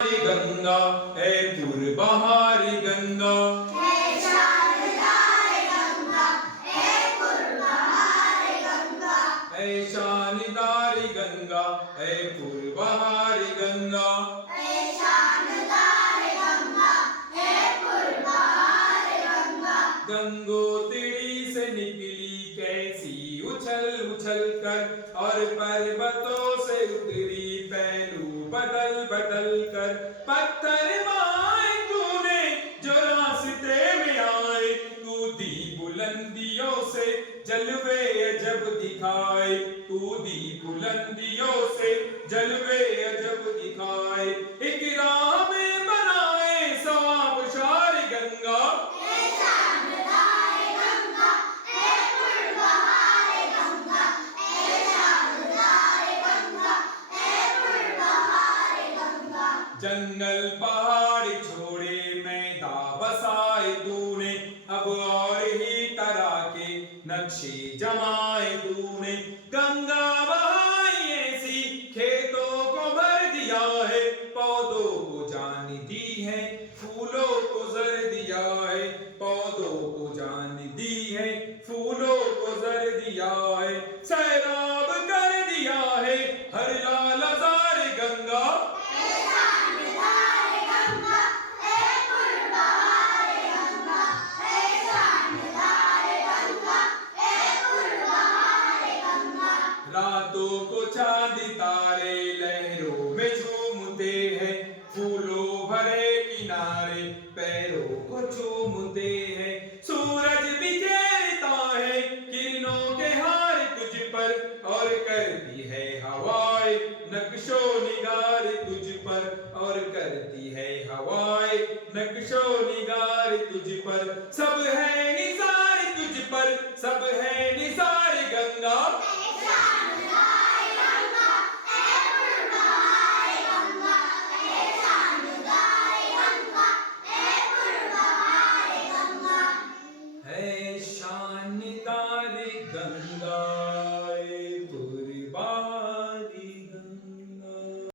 गंगा है पूर्वहारी गंगा, है शानदार गंगा, है पूर्वहार गंगा, है शानदारी गंगा है पूर्वहारी गंगा, है शानदार गंगा, है पूर्वहार गंगा। गंगोत्री से निकली कैसी उछल उछल कर, और पर्वतों से उतरी पहलू बदल बदल कर। पत्थर माए तूने जो रास्ते में आए, कूदी बुलंदियों से जलवे अजब दिखाए, कूदी बुलंदियों से जलवे अजब दिखाए। एक राह में बनाए सवाबशार गंगा, है शानदार गंगा, है पूर्वहार गंगा, है शानदार गंगा, है पूर्वहार गंगा। जंगल पहाड़ छोड़े मैदान बसाए तूने, अब और ही तरह के नक्शे जमाए तूने। गंगा बहाई ऐसी खेतों को भर दिया है, पौधों को जान दी है, फूलों को जर दिया है, पौधों को जान दी है, फूलों को जर दिया है। सैराब कर दिया है हर लालजार गंगा, है शानदार गंगा, है पूर्वहार गंगा, है शानदार गंगा, है पूर्वहार गंगा। रातों को चांद तारे लहरों में झूमते हैं, फूलों भरे किनारे पैरों को चूमते हैं। सूरज बिखेरता है किरणों के हार तुझ पर, और करती है हवाएं नक्शो निगार तुझ पर, और करती है हवाएं नक्शो निगार तुझ पर। सब है निसार तुझ पर, सब है निसार गंगा, है शानदार गंगा, है पूर्वहार गंगा, है शानदार गंगा, है पूर्वहार गंगा। है शानदार गंगा।